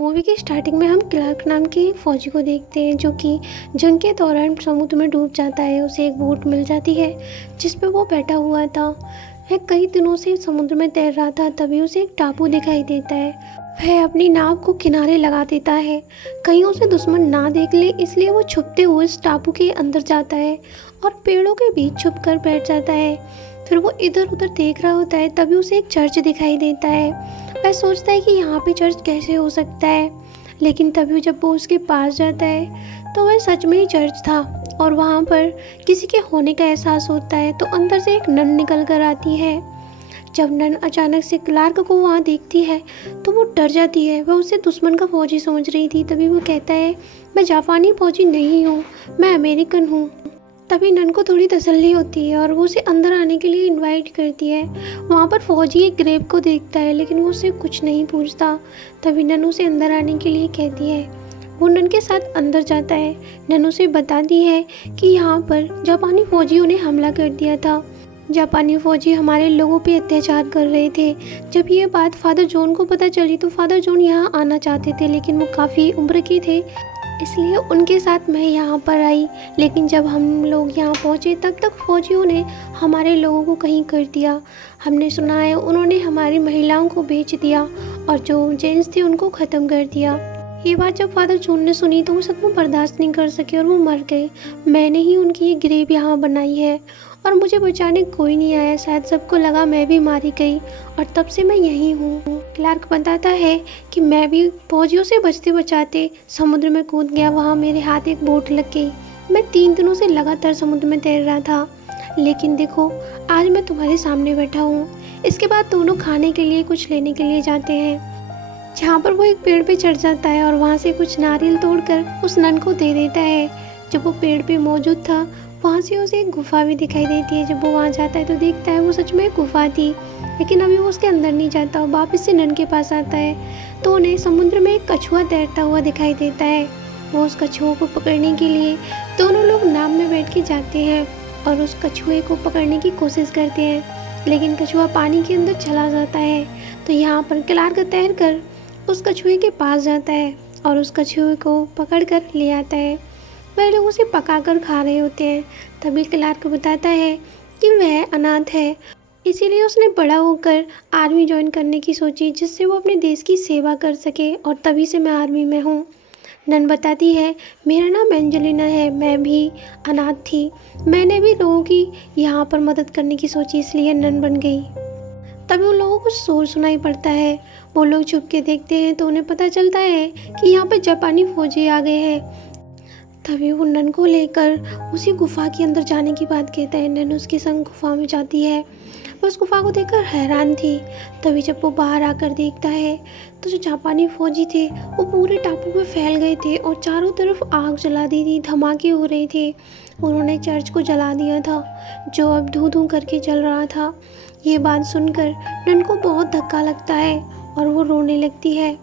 Movie के starting में हम क्लार्क नाम के एक फौजी को देखते हैं जो कि जंग के दौरान समुद्र में डूब जाता है। उसे एक बोट मिल जाती है जिस पे वो बैठा हुआ था। वह कई दिनों से समुद्र में तैर रहा था, तभी उसे एक टापू दिखाई देता है। वह अपनी नाव को किनारे लगा देता है, कहीं उसे दुश्मन ना देख ले, इसलिए वो छुपते हुए इस टापू के अंदर जाता है और पेड़ों के बीच छुप कर बैठ जाता है। फिर वो इधर उधर देख रहा होता है, तभी उसे एक चर्च दिखाई देता है। वह सोचता है कि यहाँ पे चर्च कैसे हो सकता है, लेकिन तभी जब वो उसके पास जाता है तो वह सच में ही चर्च था और वहाँ पर किसी के होने का एहसास होता है। तो अंदर से एक नन निकल कर आती है। जब नन अचानक से क्लार्क को वहाँ देखती है तो वो डर जाती है। वह उसे दुश्मन का फौजी समझ रही थी। तभी वो कहता है, मैं जापानी फौजी नहीं हूँ, मैं अमेरिकन हूँ। तभी नन को थोड़ी तसल्ली होती है और वो उसे अंदर आने के लिए इनवाइट करती है। वहाँ पर फौजी एक ग्रेव को देखता है, लेकिन वो उससे कुछ नहीं पूछता। तभी नन उसे अंदर आने के लिए कहती है। वो नन के साथ अंदर जाता है। नन उसे बताती है कि यहाँ पर जापानी फौजियों ने हमला कर दिया था। जापानी फौजी हमारे लोगों पे अत्याचार कर रहे थे। जब ये बात फादर जॉन को पता चली तो फादर जॉन यहाँ आना चाहते थे, लेकिन वो काफ़ी उम्र के थे, इसलिए उनके साथ मैं यहाँ पर आई। लेकिन जब हम लोग यहाँ पहुँचे तब तक फौजियों ने हमारे लोगों को कहीं कर दिया। हमने सुना है उन्होंने हमारी महिलाओं को बेच दिया और जो जेंट्स थे उनको ख़त्म कर दिया। ये बात जब फादर जॉन ने सुनी तो वो सच में बर्दाश्त नहीं कर सके और वो मर गए। मैंने ही उनकी ये ग्रेव यहाँ बनाई है और मुझे बचाने कोई नहीं आया। शायद सबको लगा मैं भी मारी गई और तब से मैं यहीं हूँ। क्लार्क बताता है कि मैं भी फौजियों से बचते बचाते समुद्र में कूद गया। वहाँ मेरे हाथ एक बोट लग गई। मैं 3 दिनों से लगातार समुद्र में तैर रहा था, लेकिन देखो आज मैं तुम्हारे सामने बैठा हूँ। इसके बाद दोनों खाने के लिए कुछ लेने के लिए जाते हैं, जहाँ पर वो एक पेड़ पे चढ़ जाता है और वहाँ से कुछ नारियल तोड़कर उस नन को दे देता है। जब वो पेड़ पे मौजूद था वहाँ से उसे एक गुफा भी दिखाई देती है। जब वो वहाँ जाता है तो देखता है वो सच में एक गुफा थी, लेकिन अभी वो उसके अंदर नहीं जाता। वापस से नन के पास आता है तो उन्हें समुद्र में एक कछुआ तैरता हुआ दिखाई देता है। वो उस कछुए को पकड़ने के लिए दोनों लोग नाव में बैठ के जाते हैं और उस कछुए को पकड़ने की कोशिश करते हैं, लेकिन कछुआ पानी के अंदर चला जाता है। तो यहाँ पर क्लार्क तैर कर उस कछुए के पास जाता है और उस कछुए को पकड़ कर ले आता है। वह लोग उसे पकाकर खा रहे होते हैं। तभी क्लार्क बताता है कि वह अनाथ है, इसीलिए उसने बड़ा होकर आर्मी ज्वाइन करने की सोची, जिससे वो अपने देश की सेवा कर सके, और तभी से मैं आर्मी में हूँ। नन बताती है, मेरा नाम एंजेलिना है, मैं भी अनाथ थी। मैंने भी लोगों की यहाँ पर मदद करने की सोची, इसलिए नन बन गई। तभी उन लोगों को शोर सुनाई पड़ता है। वो लोग छुप के देखते हैं तो उन्हें पता चलता है कि यहाँ पर जापानी फौजी आ गए हैं। तभी वो नन को लेकर उसी गुफा के अंदर जाने की बात कहता है। नन उसके संग गुफा में जाती है। वो उस गुफा को देखकर हैरान थी। तभी जब वो बाहर आकर देखता है तो जो जापानी फौजी थे वो पूरे टापू में फैल गए थे और चारों तरफ आग जला दी थी, धमाके हो रहे थे। उन्होंने चर्च को जला दिया था जो अब धू धू करके जल रहा था। ये बात सुनकर नन को बहुत धक्का लगता है और वो रोने लगती है।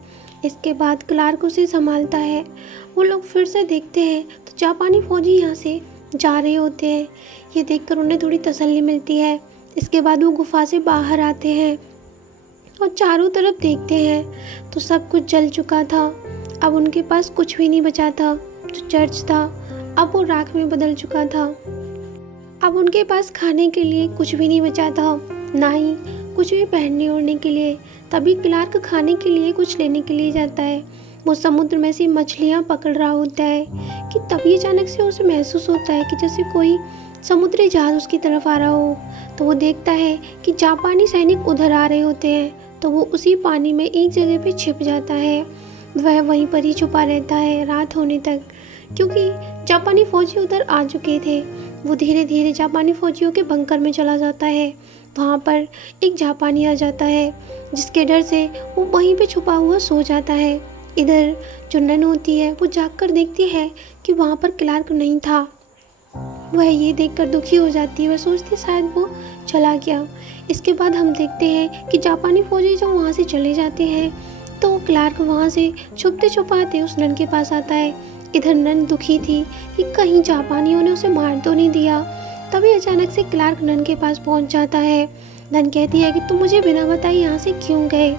इसके बाद क्लार्क उसे संभालता है। वो लोग फिर से देखते हैं तो जापानी फौजी यहाँ से जा रहे होते हैं। ये देखकर उन्हें थोड़ी तसल्ली मिलती है। इसके बाद वो गुफा से बाहर आते हैं और चारों तरफ देखते हैं तो सब कुछ जल चुका था। अब उनके पास कुछ भी नहीं बचा था। जो चर्च था अब वो राख में बदल चुका था। अब उनके पास खाने के लिए कुछ भी नहीं बचा था, ना ही कुछ भी पहनने ओढ़ने के लिए। तभी क्लार्क खाने के लिए कुछ लेने के लिए जाता है। वो समुद्र में से मछलियाँ पकड़ रहा होता है कि तभी अचानक से उसे महसूस होता है कि जैसे कोई समुद्री जहाज उसकी तरफ आ रहा हो। तो वो देखता है कि जापानी सैनिक उधर आ रहे होते हैं। तो वो उसी पानी में एक जगह पे छिप जाता है। वह वहीं पर ही छुपा रहता है रात होने तक, क्योंकि जापानी फौजी उधर आ चुके थे। वो धीरे धीरे जापानी फौजियों के बंकर में चला जाता है। वहाँ पर एक जापानी आ जाता है, जिसके डर से वो वहीं पे छुपा हुआ सो जाता है। इधर जो नन होती है वो जागकर देखती है कि वहाँ पर क्लार्क नहीं था। वह ये देखकर दुखी हो जाती है। वह सोचती है शायद वो चला गया। इसके बाद हम देखते हैं कि जापानी फौजी जब वहाँ से चले जाते हैं तो क्लार्क वहाँ से छुपते छुपाते उस नन के पास आता है। इधर नन दुखी थी कि कहीं जापानियों ने उसे मार तो नहीं दिया। तभी अचानक से क्लार्क नन के पास पहुँच जाता है। नन कहती है कि तुम मुझे बिना बताए यहाँ से क्यों गए।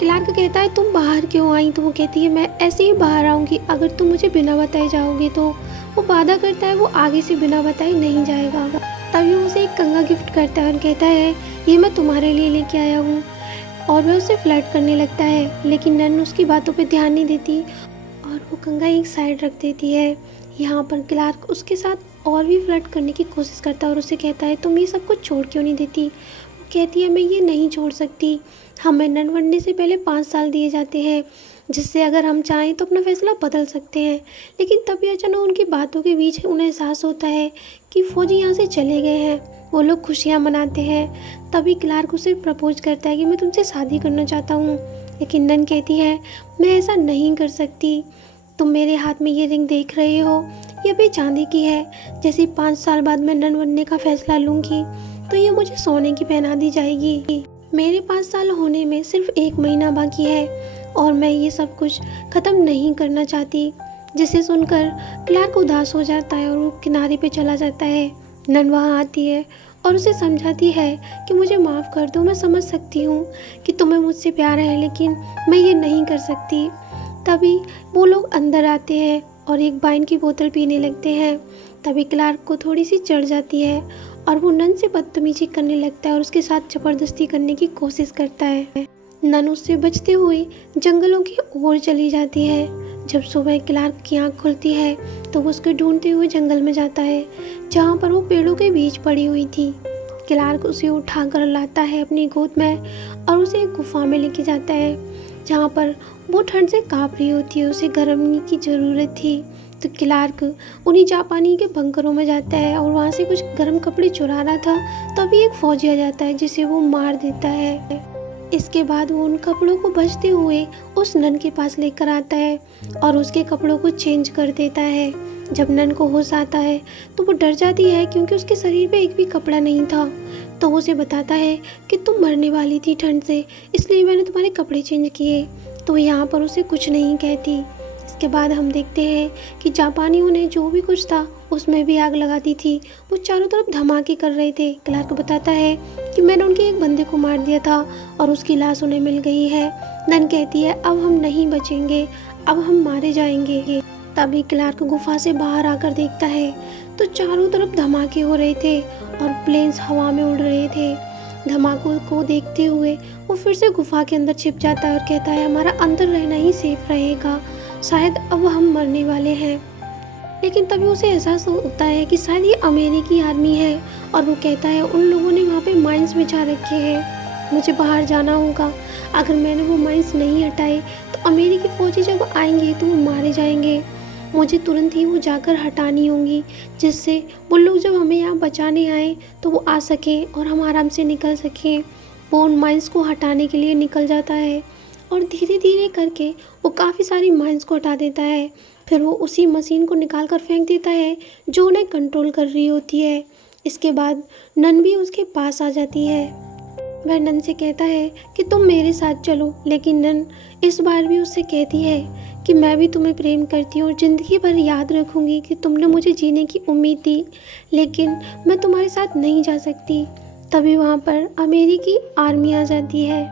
क्लार्क कहता है तुम बाहर क्यों आई? तो वो कहती है मैं ऐसे ही बाहर आऊँगी, अगर तुम मुझे बिना बताए जाओगे तो। वो वादा करता है वो आगे से बिना बताए नहीं जाएगा। तभी वो उसे एक कंघा गिफ्ट करता है और कहता है ये मैं तुम्हारे लिए लेके आया हूँ। और वह उसे फ्लर्ट करने लगता है, लेकिन नन उसकी बातों पर ध्यान नहीं देती और वो कंघा एक साइड रख देती है। यहाँ पर क्लार्क उसके साथ और भी फ्लर्ट करने की कोशिश करता है और उसे कहता है तुम ये सब कुछ छोड़ क्यों नहीं देती? वो कहती है मैं ये नहीं छोड़ सकती, हमें नन बनने से पहले 5 साल दिए जाते हैं, जिससे अगर हम चाहें तो अपना फैसला बदल सकते हैं। लेकिन तभी अचानक उनकी बातों के बीच उन्हें एहसास होता है कि फौजी यहाँ से चले गए हैं। वो लोग खुशियाँ मनाते हैं। तभी क्लार्क उसे प्रपोज करता है कि मैं तुमसे शादी करना चाहता हूँ, लेकिन नन कहती है मैं ऐसा नहीं कर सकती। तुम मेरे हाथ में ये रिंग देख रहे हो, ये भी चांदी की है। जैसे 5 साल बाद मैं नन बनने का फैसला लूँगी तो ये मुझे सोने की पहना दी जाएगी। मेरे 5 साल होने में सिर्फ 1 महीना बाकी है और मैं ये सब कुछ ख़त्म नहीं करना चाहती। जिसे सुनकर क्लार्क उदास हो जाता है और वो किनारे पे चला जाता है। नन वहाँ आती है और उसे समझाती है कि मुझे माफ़ कर दो, मैं समझ सकती हूँ कि तुम्हें मुझसे प्यार है, लेकिन मैं ये नहीं कर सकती। तभी वो लोग अंदर आते हैं और एक वाइन की बोतल पीने लगते हैं। तभी क्लार्क को थोड़ी सी चढ़ जाती है और वो नन से बदतमीजी करने लगता है और उसके साथ ज़बरदस्ती करने की कोशिश करता है। नन उससे बचते हुए जंगलों की ओर चली जाती है। जब सुबह क्लार्क की आँख खुलती है तो वो उसको ढूंढते हुए जंगल में जाता है, जहाँ पर वो पेड़ों के बीच पड़ी हुई थी। क्लार्क उसे उठाकर लाता है अपनी गोद में और उसे एक गुफा में लेके जाता है, जहाँ पर वो ठंड से काँप रही होती है। उसे गर्मी की ज़रूरत थी तो क्लार्क उन्हीं जापानी के बंकरों में जाता है और वहाँ से कुछ गर्म कपड़े चुरा रहा था। तभी एक फौजी आ जाता है जिसे वो मार देता है। इसके बाद वो उन कपड़ों को बचते हुए उस नन के पास लेकर आता है और उसके कपड़ों को चेंज कर देता है। जब नन को होश आता है तो वो डर जाती है, क्योंकि उसके शरीर पे एक भी कपड़ा नहीं था। तो वो उसे बताता है कि तुम मरने वाली थी ठंड से, इसलिए मैंने तुम्हारे कपड़े चेंज किए। तो यहाँ पर उसे कुछ नहीं कहती। इसके बाद हम देखते हैं कि जापानियों ने जो भी कुछ था उसमें भी आग लगा दी थी। वो चारों तरफ धमाके कर रहे थे। क्लार्क बताता है कि मैंने उनके एक बंदे को मार दिया था और उसकी लाश उन्हें मिल गई है। नन कहती है अब हम नहीं बचेंगे, अब हम मारे जाएंगे। तभी क्लार्क गुफा से बाहर आकर देखता है तो चारों तरफ धमाके हो रहे थे और प्लेन्स हवा में उड़ रहे थे। धमाकों को देखते हुए वो फिर से गुफा के अंदर छिप जाता है और कहता है हमारा अंदर रहना ही सेफ रहेगा, शायद अब हम मरने वाले हैं। लेकिन तभी उसे एहसास होता है कि शायद ये अमेरिकी आर्मी है और वो कहता है उन लोगों ने वहाँ पे माइंस बिछा रखे हैं, मुझे बाहर जाना होगा। अगर मैंने वो माइंस नहीं हटाए तो अमेरिकी फौजी जब आएंगे तो वो मारे जाएंगे। मुझे तुरंत ही वो जाकर हटानी होंगी, जिससे वो लोग जब हमें यहाँ बचाने आए तो वो आ सकें और हम आराम से निकल सकें। वो उन माइंस को हटाने के लिए निकल जाता है और धीरे धीरे करके वो काफ़ी सारी माइंस को हटा देता है। फिर वो उसी मशीन को निकाल कर फेंक देता है जो उन्हें कंट्रोल कर रही होती है। इसके बाद नन भी उसके पास आ जाती है। वह नन से कहता है कि तुम मेरे साथ चलो, लेकिन नन इस बार भी उससे कहती है कि मैं भी तुम्हें प्रेम करती हूँ और ज़िंदगी भर याद रखूँगी कि तुमने मुझे जीने की उम्मीद दी, लेकिन मैं तुम्हारे साथ नहीं जा सकती। तभी वहाँ पर अमेरिकी आर्मी आ जाती है।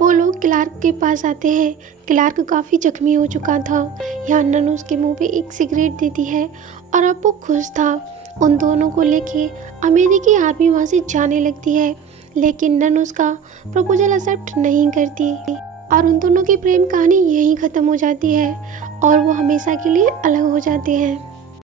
वो लोग क्लार्क के पास आते हैं। क्लार्क काफ़ी जख्मी हो चुका था। यहाँ नन उसके मुंह पे एक सिगरेट देती है और अब वो खुश था। उन दोनों को लेके अमेरिकी आर्मी वहाँ से जाने लगती है, लेकिन नन उसका प्रपोजल एक्सेप्ट नहीं करती और उन दोनों की प्रेम कहानी यहीं ख़त्म हो जाती है और वो हमेशा के लिए अलग हो जाते हैं।